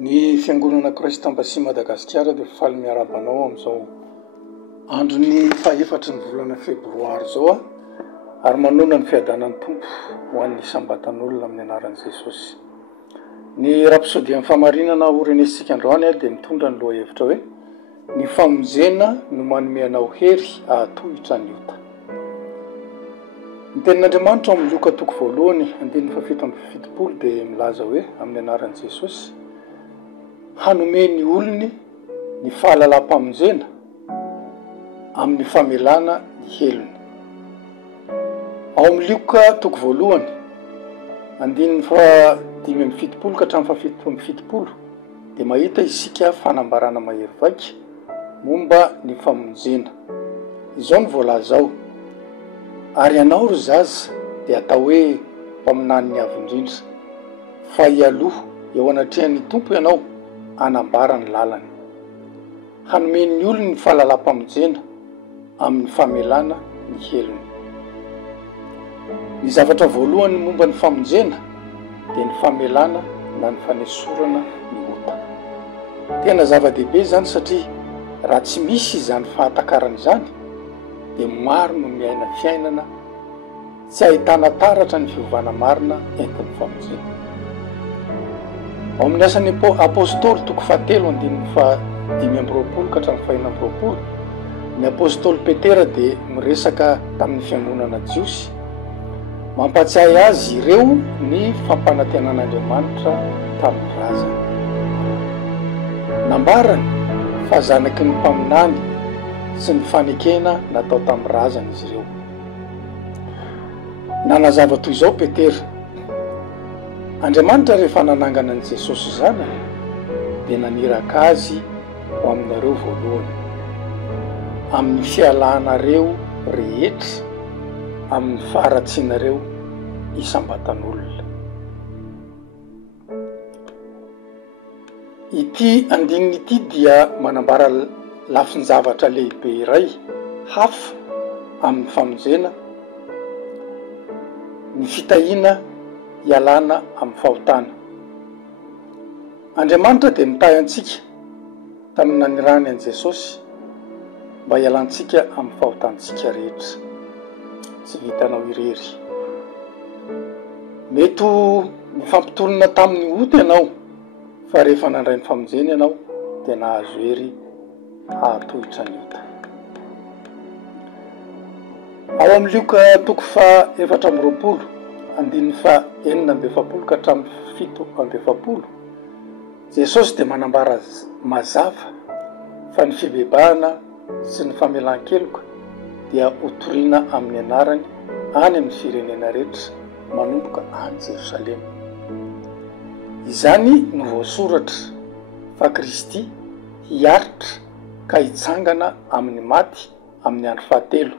Ny fiangonana Kristy Tampasi Madagasikara dia faly miarabanao amin'izao andro ny fahefatry ny volana febroary zao ary manona ny fiadanan'ny tompo ho an'ny sambatan'olona amin'ny anaran'i Jesosy. Ny rapsody amin'ny famarinana orenesika androany dia mitondra ny lohahevitra hoe ny famonjena no manome anao hery ahatohitra ny ota. Ny tenin'Andriamanitra amin'ny Loka 2:7 dia milaza hoe amin'ny anaran'i Jesosy hanome ny olony ny fahalalam-pamonjena amin'ny famelana ny helony. Ao amin'ny Loka 2:5-7 dia mahita isika fanambarana mahery vaika momba ny famonjena. Izao ny voalaza ao: ary ianao ry zaza dia atao hoe mpaminany ny avindrindra, fa ialoha eo anatrehan'ny tompo ianao anambara ny lalany, hanome ny olony ny fahalalam-pamonjena amin'ny famelana ny helony. Ny zavatra voalohany momba ny famonjena dia ny famelana na ny fanesorana ny ota. Tena zava-dehibe zany satria raha tsy misy izany fahatakarana izany dia maro no miaina fiainana tsy ahitana taratra ny fiovana marina entin'ny famonjena. Ao amin'ny asan'ny apôstôly 7:5-9 ny apôstôly Petera dia miresaka tamin'ny fiangonana Jiosy, mampatsiahy azy ireo ny fampanantenan'Andriamanitra tamin'ny razana. Nambarany fa zanaky ny mpaminany sy ny fanekena natao tamin'ny razana izy ireo. Nanazava toy izao Petera: Andriamanitra rehefa nanangana an'i Jesosy zanany dia naniraka azy ho aminareo voalohany, amin'ny fialanareo rehetra, amin'ny faharatsianareo isambatan'olona. Ity andininy ity dia manambara lafin-javatra lehibe iray hafa amin'ny famonjena, ny fitahiana ialana amin'ny fahotana. Andriamanitra dia mitahy antsika tamin'ny nanirany an'i Jesosy mba ialantsika amin'ny fahotantsika rehetra, tsy vitanao irery. Mety ny fampitolona tamin'ny ota ianao, fa rehefa nandray ny famonjena ianao dia nahazo hery ahatohitra ny ota. Ao amin'ny Loka 2:4-7 Jesosy dia manambara mazava fa ny fibebahana sy ny famelan-keloka dia hotoriana amin'ny anarany any amin'ny firenena rehetra manomboka any Jerosalema. Izany no voasoratra fa Kristy hiaritra ka hitsangana amin'ny maty amin'ny andro fahatelo,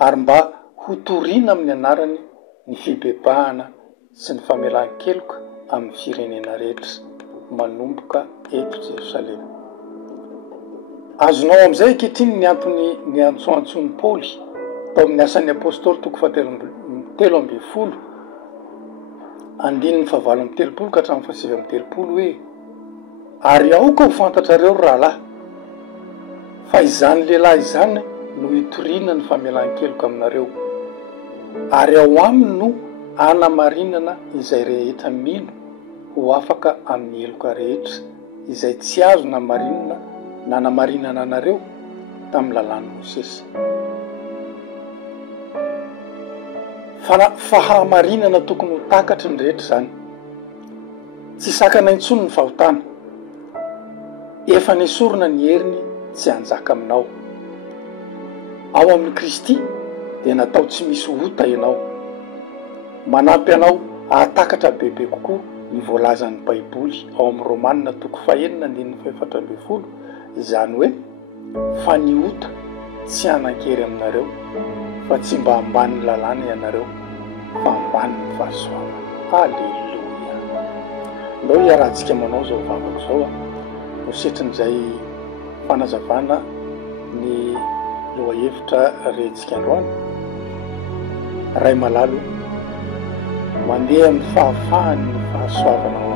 ary mba hotoriana amin'ny anarany ny fibebahana sy ny famelan-keloka amin'ny firenena rehetra manomboka eto Jerosalema. Azonao amin'izay ankehitriny ny antsoantsony Paoly tao amin'ny asan'ny apôstôly 2:7-7 hoe: ary aoka ho fantatrareo rahalahy fa izany lehilahy izany no hitoriana ny famelan-keloka aminareo, ary ao aminy no anamarinana izay rehetra mino ho afaka amin'ny eloka rehetra izay tsy azo nanamarinana anareo tamin'ny lalàn'i Mosesy. Fahamarinana tokony ho takatry ny rehetra zany, tsy sakana intsony ny fahotana, efa nesorina ny heriny tsy hanjaka aminao. Ao amin'ny Kristy dia natao tsy misy ota ianao, manampy anao ahatakatra bebe kokoa ny voalazan'ny Baiboly ao amin'ny Romanina 9:4, izany hoe fa ny ota tsy hanan-kery aminareo, fa tsy mba ambanin'ny lalàna ianareo, fa ambanin'ny fahasoavana. Halleluia! Ndao hiarahantsika manao zao vavako zao ho setrin'izay fanazavana ny lohahevitra rehentsika androany. Ray malalo mandeha amin'ny fahafahany ny fahasoavana ao